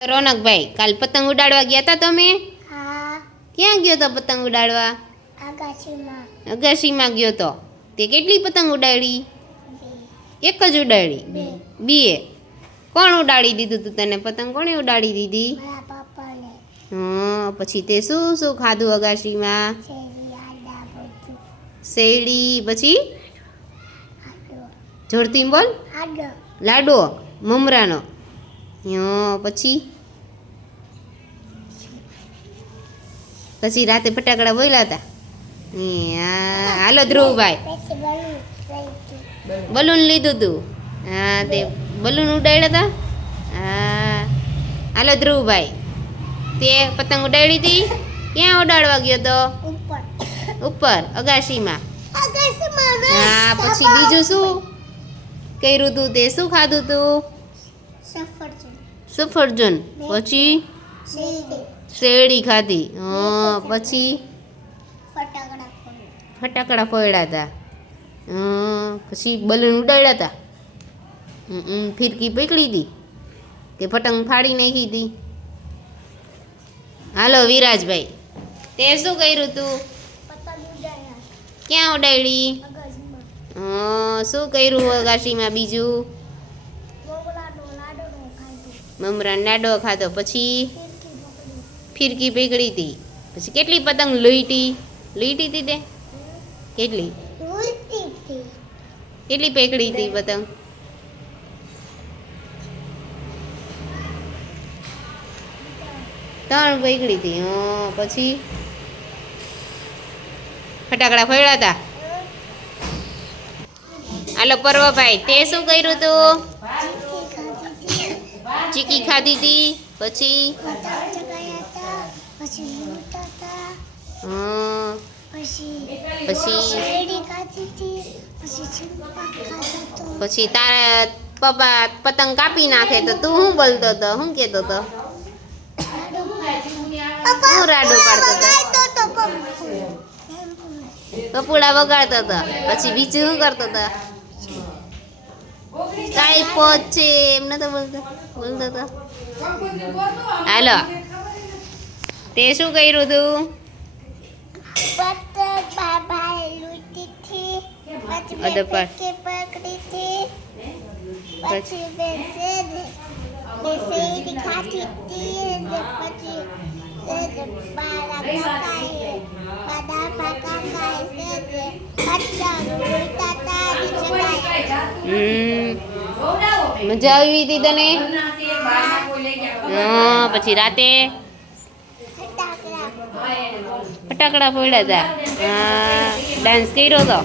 રોનકભાઈ, કાલ પતંગ ઉડાડવા ગયા હતા તમે? હા. ક્યાં ગયો તો પતંગ ઉડાડવા? અગાશીમાં. અગાશીમાં ગયો તો. તે કેટલી પતંગ ઉડાડી? એક જ ઉડાડી? બે. કોણ ઉડાડી દીધું તું તને પતંગ? કોણે ઉડાડી દીધી? મારા પપ્પાને. હા, પછી તે શું શું ખાધું અગાશીમાં? શેરડી, આડા, બધું. શેરડી, પછી આડો. જોરથી બોલ. આડો. લાડો મમરાનો. પછી પછી રાતે ફટાકડા બોલ્યા હતા. હાલો ધ્રુવભાઈ, પછી બલૂન લઈ બલૂન લીધું તું? હા, તે બલૂન ઉડાડ્યા હતા. હા, હાલો ધ્રુવભાઈ, તે પતંગ ઉડાડી હતી? ક્યાં ઉડાડવા ગયો તો? ઉપર. ઉપર અગાશીમાં. અગાશીમાં. હા, પછી બીજું શું કર્યું તું? તે શું ખાધું તું? સફરજન. સફરજન. પછી શેરડી. શેરડી ખાધી. હા, પછી ફટાકડા ફોડ્યા. ફટાકડા ફોડ્યા હતા. પછી બલૂન ઉડાડ્યા હતા. ફિરકી પકડી હતી કે પતંગ ફાડી નાખી હતી? હાલો વિરાજભાઈ, તે શું કર્યું તું? પતંગ ઉડાડ્યા. ક્યાં ઉડાડી? અગાશીમાં. શું કર્યું અગાશીમાં બીજું? મમરાનો લાડો ખાધો. મમરાનો લાડો ખાધો. પછી ફિરકી પકડી. ફિરકી પકડી હતી. પછી કેટલી પતંગ લીટી હતી તે? કેટલી ઉલટી હતી. કેટલી પકડી હતી પતંગ? 3 પકડી હતી. પછી ફટાકડા ફોડ્યા હતા. હાલો પર્વભાઈ, તે શું કર્યું તું? ચીકી ખાધી હતી. પછી પતંગ ચગાયા હતા. પછી લૂંટા હતા. પછી શેરડી ખાધી હતી. પછી ચીપા ખાધા તો. પછી તારા પપ્પા પતંગ કાપી નાખે તો તું શું બોલતો હતો? શું કહેતો હતો? હું રાડો પાડતો હતો? પપુડા વગાડતો હતો. પછી બીજું શું કરતો હતો? કાંઈ પોચ છે એમ નતો બોલતો હતો. હાલો, તે શું કર્યું તું? પતંગ બાબાએ લૂંટી હતી. પછી મેં ફિરકી પકડી હતી. પછી મેં શેરડી ખાધી હતી. ને પછી મારા કાકાએ પતંગ લૂંટા હતા ને ચગાયા. મજા આવી હતી તને? પછી રાતે ફટાકડા ફોડ્યા હતા. ડાન્સ કર્યો હતો.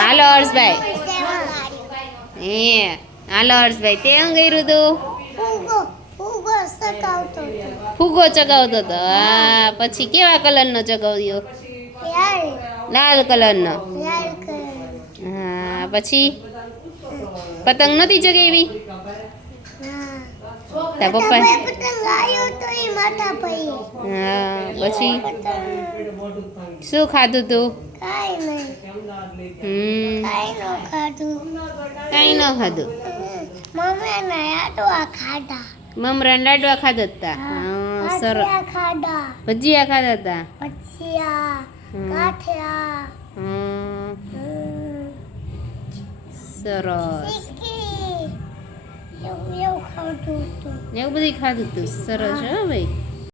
હાલો હર્ષભાઈ, હાલો હર્ષભાઈ, તે શું કર્યું તું? ફુગ્ગો ચગાવતો હતો. હા, પછી કેવા કલરનો ચગાવ્યો? લાલ કલરનો. હા, પછી પતંગ નથી ચગાવી? તાર પપ્પા? હા, પછી શું ખાધું તું? કાંઈ ન ખાધું. મમરા લાડવા ખાધા હતા. સરસ. ભજીયા ખાધા હતા. સરસ. એવું બધું ખાધું હતું. સરસ હો ભાઈ.